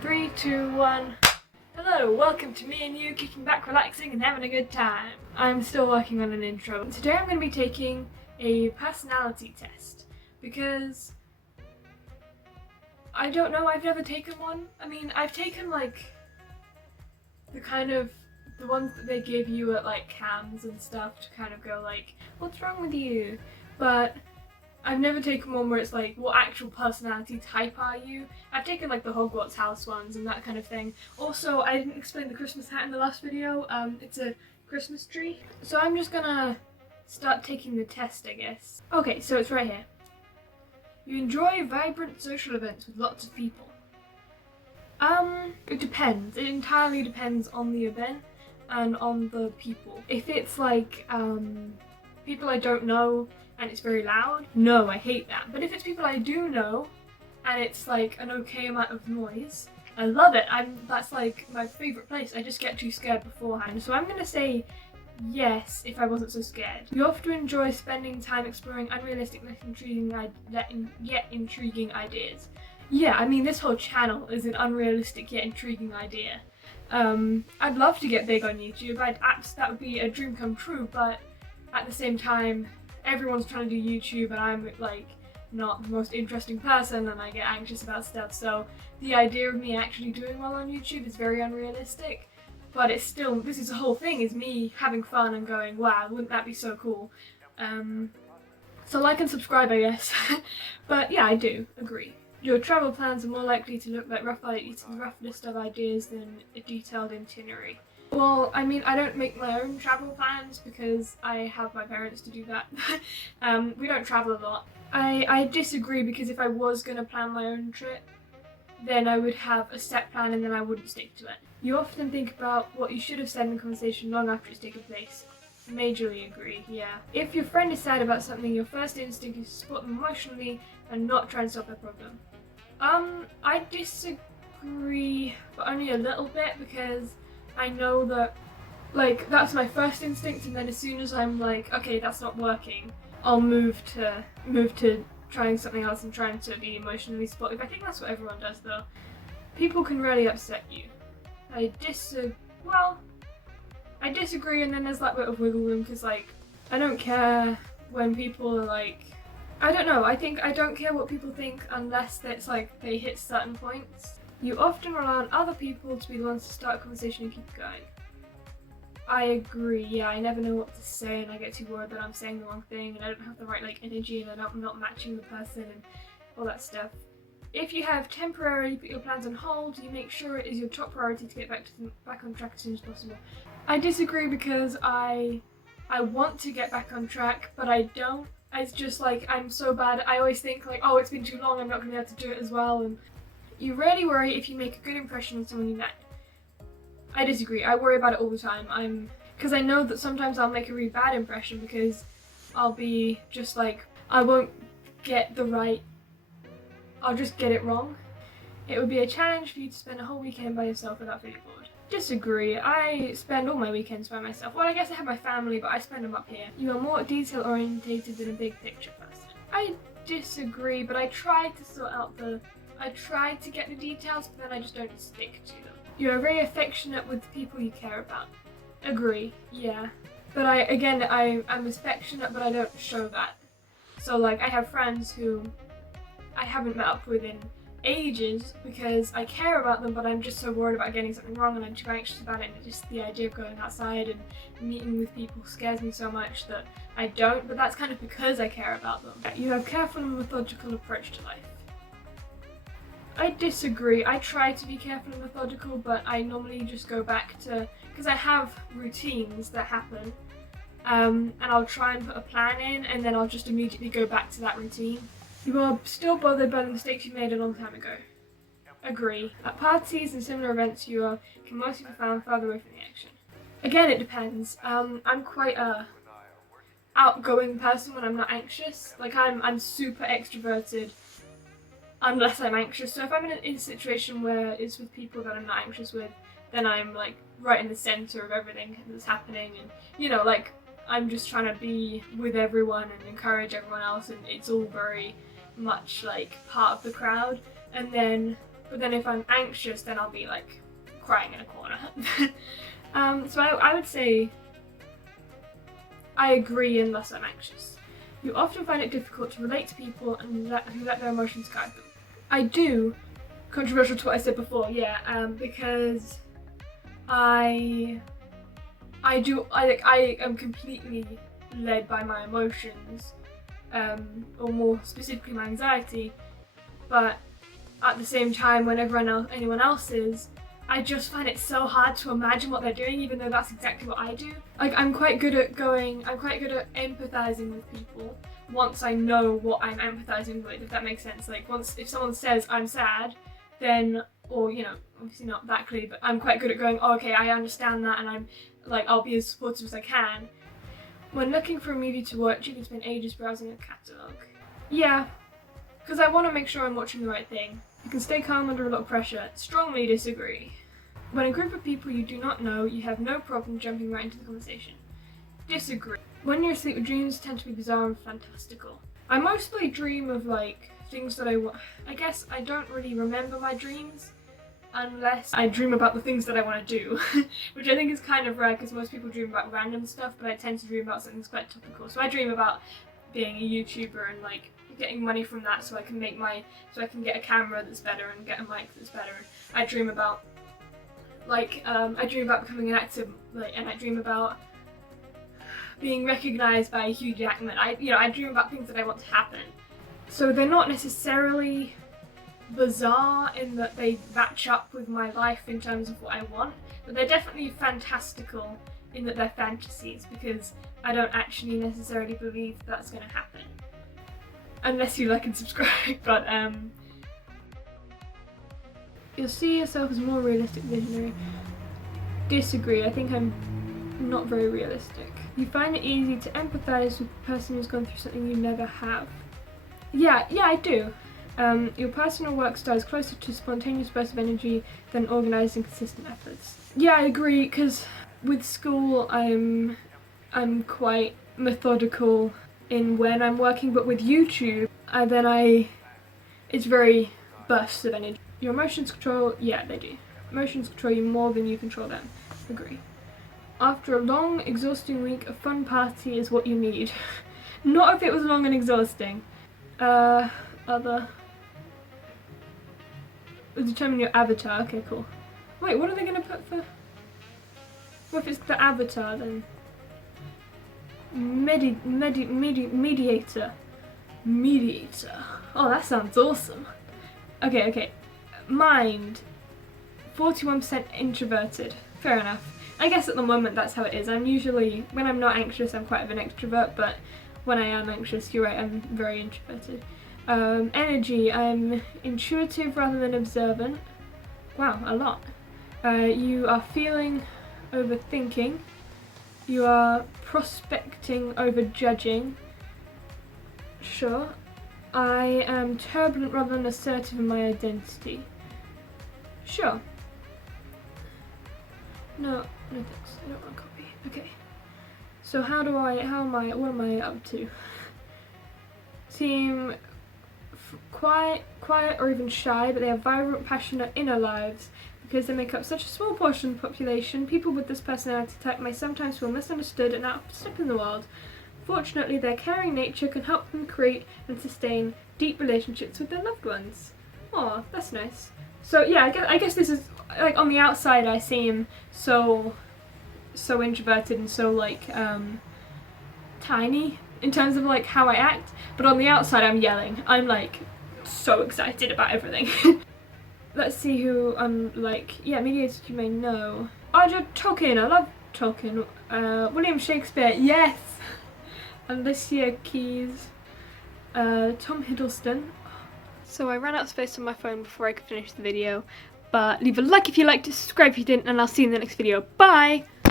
Three, two, one. Hello, welcome to me and you kicking back, relaxing and having a good time. I'm still working on an intro. Today I'm going to be taking a personality test because I don't know, I've never taken one. I mean, I've taken like the ones that they give you at like cams and stuff to kind of go like, what's wrong with you? But I've never taken one where it's like, what actual personality type are you? I've taken like the Hogwarts house ones and that kind of thing. Also, I didn't explain the Christmas hat in the last video. It's a Christmas tree. So I'm just gonna start taking the test, I guess. Okay, so it's right here. You enjoy vibrant social events with lots of people. It depends. It entirely depends on the event and on the people. If it's like, people I don't know and it's very loud, no, I hate that. But if it's people I do know and it's like an okay amount of noise, I love it. That's like my favourite place. I just get too scared beforehand. So I'm gonna say yes if I wasn't so scared. You often enjoy spending time exploring unrealistic yet intriguing ideas. Yeah, I mean this whole channel is an unrealistic yet intriguing idea. I'd love to get big on YouTube. That would be a dream come true, but at the same time, everyone's trying to do YouTube and I'm like not the most interesting person and I get anxious about stuff, so the idea of me actually doing well on YouTube is very unrealistic. But it's still, this is the whole thing, is me having fun and going, wow, wouldn't that be so cool? So like and subscribe, I guess. But yeah, I do agree. Your travel plans are more likely to look like rough list of ideas than a detailed itinerary. Well, I mean, I don't make my own travel plans because I have my parents to do that. We don't travel a lot. I disagree because if I was going to plan my own trip, then I would have a set plan and then I wouldn't stick to it. You often think about what you should have said in the conversation long after it's taken place. Majorly agree, yeah. If your friend is sad about something, your first instinct is to support them emotionally and not try and solve their problem. I disagree, but only a little bit because I know that, like, that's my first instinct, and then as soon as I'm like, okay, that's not working, I'll move to trying something else and trying to be emotionally supportive. I think that's what everyone does, though. People can really upset you. I disagree, and then there's that bit of wiggle room, because, like, I don't care when people are, like, I don't know, I don't care what people think unless it's, like, they hit certain points. You often rely on other people to be the ones to start a conversation and keep it going. I agree, yeah, I never know what to say and I get too worried that I'm saying the wrong thing and I don't have the right like energy and I'm not matching the person and all that stuff. If you have temporarily put your plans on hold, you make sure it is your top priority to get back on track as soon as possible. I disagree because I want to get back on track, but I don't. It's just like, I'm so bad. I always think like, oh, it's been too long, I'm not going to be able to do it as well. And you rarely worry if you make a good impression on someone you met. I disagree. I worry about it all the time. Because I know that sometimes I'll make a really bad impression because I'll be just like, I won't get the right, I'll just get it wrong. It would be a challenge for you to spend a whole weekend by yourself without feeling bored. Disagree. I spend all my weekends by myself. Well, I guess I have my family, but I spend them up here. You are more detail orientated than a big picture person. I disagree, but I try to get the details, but then I just don't stick to them. You are very affectionate with the people you care about. Agree, yeah. But I'm affectionate, but I don't show that. So like, I have friends who I haven't met up with in ages because I care about them, but I'm just so worried about getting something wrong and I'm too anxious about it, and just the idea of going outside and meeting with people scares me so much that I don't, but that's kind of because I care about them. You have a careful and methodical approach to life. I disagree. I try to be careful and methodical, but I normally just go back to, because I have routines that happen, and I'll try and put a plan in, and then I'll just immediately go back to that routine. You are still bothered by the mistakes you made a long time ago. Agree. At parties and similar events, can mostly be found further away from the action. Again, it depends. I'm quite a outgoing person when I'm not anxious. Like, I'm super extroverted unless I'm anxious. So if I'm in a situation where it's with people that I'm not anxious with, then I'm like right in the center of everything that's happening, and you know, like I'm just trying to be with everyone and encourage everyone else, and it's all very much like part of the crowd. And then But then if I'm anxious, then I'll be like crying in a corner. So I would say I agree unless I'm anxious. You often find it difficult to relate to people and who let their emotions guide them. I do. Controversial to what I said before, yeah, because I am completely led by my emotions, or more specifically my anxiety, but at the same time when anyone else is, I just find it so hard to imagine what they're doing, even though that's exactly what I do. Like, I'm quite good at empathizing with people once I know what I'm empathizing with, if that makes sense. Like, if someone says I'm sad, then, or, you know, obviously not that clear, but I'm quite good at going, oh, okay, I understand that, and I'll be as supportive as I can. When looking for a movie to watch, you can spend ages browsing a catalogue. Yeah, because I want to make sure I'm watching the right thing. You can stay calm under a lot of pressure. Strongly disagree. When a group of people you do not know, you have no problem jumping right into the conversation. Disagree. When you're asleep, dreams tend to be bizarre and fantastical. I mostly dream of like things that I guess I don't really remember my dreams unless I dream about the things that I want to do, which I think is kind of rare because most people dream about random stuff, but I tend to dream about something that's quite topical. So I dream about being a YouTuber and like getting money from that so I can get a camera that's better and get a mic that's better. And I dream about becoming an actor, and I dream about being recognised by Hugh Jackman. I dream about things that I want to happen. So they're not necessarily bizarre in that they match up with my life in terms of what I want, but they're definitely fantastical in that they're fantasies, because I don't actually necessarily believe that's going to happen. Unless you like and subscribe, but you'll see yourself as a more realistic visionary. Disagree, I think I'm not very realistic. You find it easy to empathise with the person who's gone through something you never have. Yeah, I do. Your personal work style is closer to spontaneous bursts of energy than organised and consistent efforts. Yeah, I agree, because with school I'm quite methodical in when I'm working, but with YouTube, it's very bursts of energy. Your emotions control, yeah, they do. Emotions control you more than you control them. Agree. After a long, exhausting week, a fun party is what you need. Not if it was long and exhausting. Other. Determine your avatar, okay, cool. Wait, what are they gonna put for? What if it's the avatar then? Mediator. Oh, that sounds awesome. Okay. Mind. 41% introverted. Fair enough. I guess at the moment that's how it is. When I'm not anxious, I'm quite of an extrovert, but when I am anxious, you're right, I'm very introverted. Energy. I'm intuitive rather than observant. Wow, a lot. You are feeling over thinking. You are prospecting over judging. Sure. I am turbulent rather than assertive in my identity. Sure. No thanks. I don't want to copy. Okay. So what am I up to? Seem quiet or even shy, but they have vibrant, passionate inner lives. Because they make up such a small portion of the population, people with this personality type may sometimes feel misunderstood and out of step in the world. Fortunately, their caring nature can help them create and sustain deep relationships with their loved ones. Aw, that's nice. So yeah, I guess this is, like, on the outside I seem so introverted and so, like, tiny in terms of, like, how I act, but on the outside I'm yelling. I'm, like, so excited about everything. Let's see who I'm like. Yeah, mediators you may know. R.J. Tolkien, I love Tolkien. William Shakespeare, yes! Alicia Keys. Tom Hiddleston. So I ran out of space on my phone before I could finish the video, but leave a like if you liked it, subscribe if you didn't, and I'll see you in the next video. Bye!